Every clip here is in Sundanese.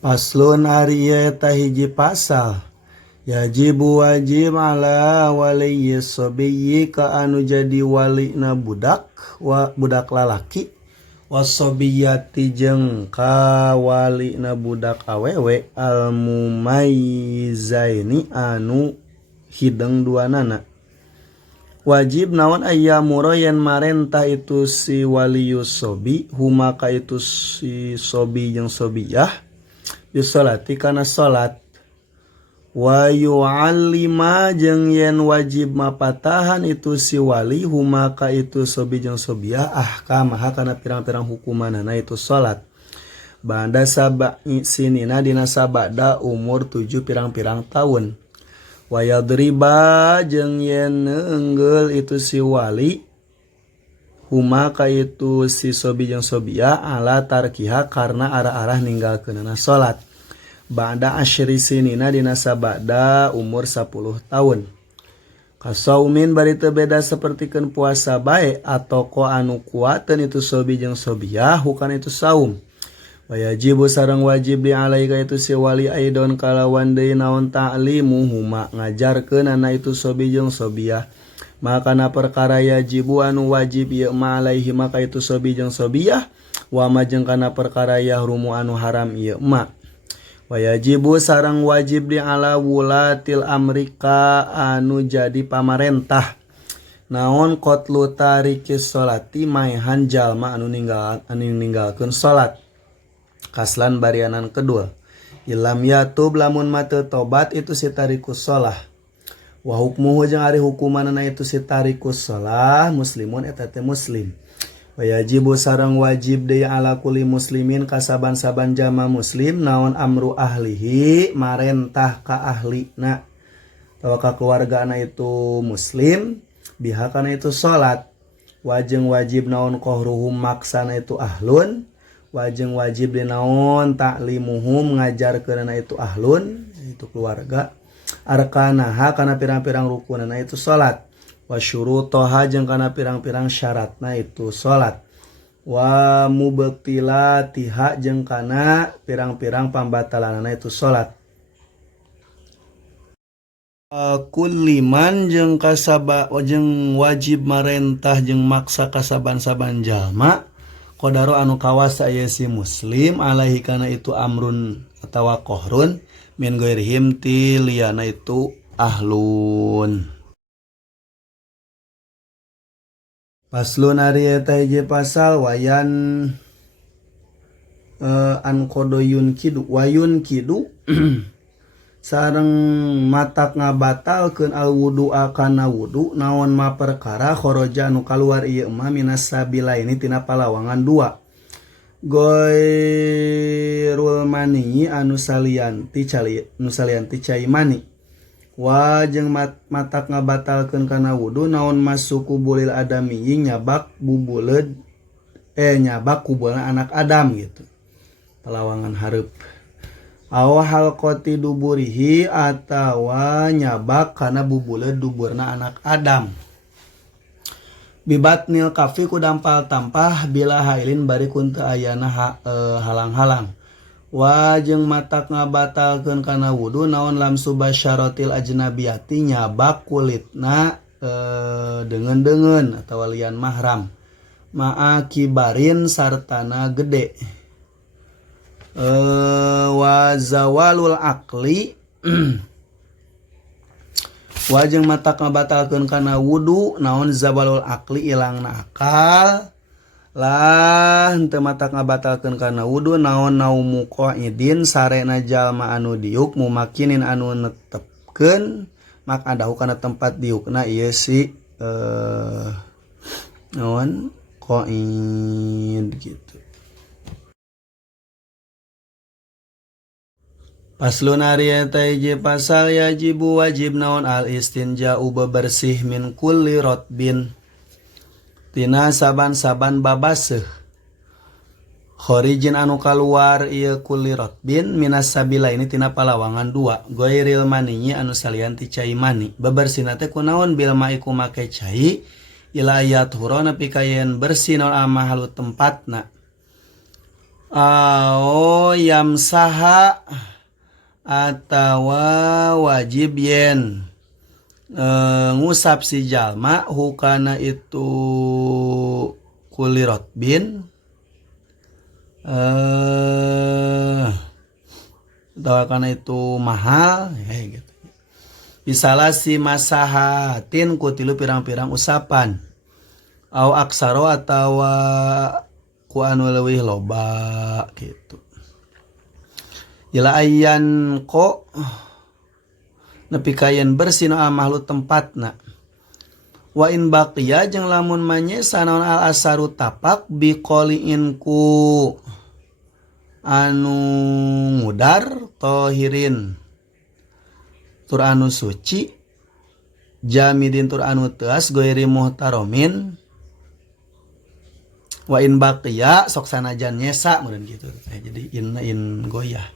Paslun ari eta hiji pasal. Yajibu wajib ala waliyyi sobiyyi ka anu jadi walina budak budak lalaki wasobiyati jeung ka walina budak awewe al mumayyizaini anu hideng duanana. Wajib naon aya muro yen marentah itu si waliyus sobi huma ka itu si sobi jeung sobiyah bisolati kana salat wa yu'allima jeung yen wajib mapatahan itu si wali huma ka itu sobi jeung sobiyah ahkamaha kana pirang-pirang hukumanana itu salat banda sab'i sinina dina sabada umur 7 pirang-pirang tahun wa yadriba jeung yen neunggel itu si wali huma ka itu si sobi jeung sobiyah ala tarkiha karena arah-arah ninggalkeunana salat ba'da asyri sinina dina sabada umur 10 tahun kasaumin bari teu beda sapertikeun puasa bae atau ko anu kuateun itu sobi jeung sobiyah hukan itu saum wajibu sareng wajib di alaika itu si wali aidon kalawan deui naon ta'limu huma ngajarkeun ana itu sobi jeung sobiyah makana perkara yajibu anu wajib ieu ma alaihi maka itu sobi jeung sobiyah wa ma jeung kana perkara yahrumu anu haram ieu ma wajibu sareng wajib di ala wulatil amrika anu jadi pamarentah naon qatlu tarikis sholati maehan jalma anu ninggalkeun salat kaslan barianan kedua ilam yatub lamun mate tobat itu si tarikus shalah wa hukmuhu jeung ari hukumanana itu si tarikus shalah muslimun eta teh muslim wajibu sareng wajib deui ala kulli muslimin kasaban-saban jama muslim naon amru ahlihi marentah ka ahlina atawa ka keluargana itu muslim biha kana itu salat wajeng wajib naon qahruhum maksana itu ahlun wajeng wajib di naon ta'limuhum ngajarkeunana itu ahlun itu keluarga arkanaha kana pirang-pirang rukunana itu salat wa syurutoha jeung kana pirang-pirang syaratna itu salat wa mubtilatiha jeung kana pirang-pirang pambatalanana itu salat kulliman jeung jeung wajib marentah jeung maksa kasaban-saban jalma qadaro anu kawasa aya si muslim alaihi kana itu amrun atawa qahrun min ghairihim ti liyana itu ahlun. Paslun ari eta hiji pasal wayan an qodoyun kidu wayun kidu sareng matak ngabatalkeun al wudu'a kana wudu naon ma perkara kharaja anu kaluar ieu mah minas sabilaini tina palawangan dua goirul mani anu salianti cai mani wa jeung matak ngabatalkeun kana wudu naon masuku bulil adami nyabak bubuleud nyabak kubulna anak Adam gitu palawangan hareup aw halqati duburihi atawa nyabak kana bubuleud duburna anak Adam bibatnil kafi ku dampal tampah bila hailin bari kun teu ayana halang-halang wa jeung matak ngabatalkeun kana wudu naon lamsu basyaratil ajnabiyati nyabak kulitna deungeun atawa lian mahram ma'a kibarin sartana gede wa zawalul akli wajeng matak ngabatalkeun kana wudu naon zawalul akli ilangna akal lah henteu matak ngabatalkeun kana wudu naon naumu qaidin sarena jalma anu diuk mumakinin anu netepkeun mak adahu kana tempat diukna ieu si naon qaid gitu. Paslun ari eta hiji pasal yajibu wajib naon al istinja'u bebersih min kulli rotbin tina saban-saban babaseuh khorijin anu kaluar ieu kulli rotbin minas sabila ini tina palawangan dua goiril maniyi anu salian ti cai mani bebersihna teh kunaon bil maiku make cai ila ayat hurona pikayen bersih naon amahalu tempatna Yamsaha atawa wajib yen ngusap si jalma hukana itu kulirot bin atau karena itu mahal gitu. Bisalah si masahatin kutilu pirang-pirang usapan au aksaro atau ku anu leuwih loba gitu. Ila ayan ko nepi kayen bersih nu amahlu tempatna. Wa in baqiya jeung lamun manye sanaon al asaru tapak biqoliin ku anu ngudar tohirin tur anu suci jamidin tur anu teas goiri muhtaromin wa in baqiya sok sanajan nyesa meureun gitu. Jadi in goyah.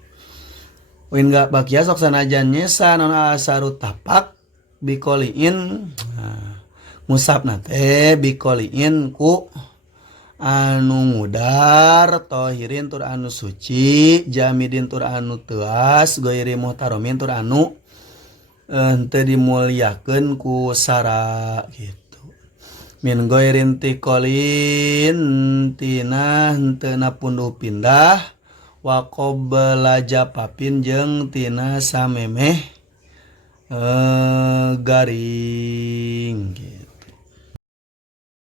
Wa in baqiya sok sanajan nyesa naon asaru tapak biqoliin musabna teh biqoliin ku anu ngudar tohirin tur anu suci jamidin tur anu teas goiri muhtaromin tur anu henteu dimuliakeun ku sara gitu. Min goirin tikolin tina henteu punduh pindah wa qabla japapin jeung tina samemeh garing gitu.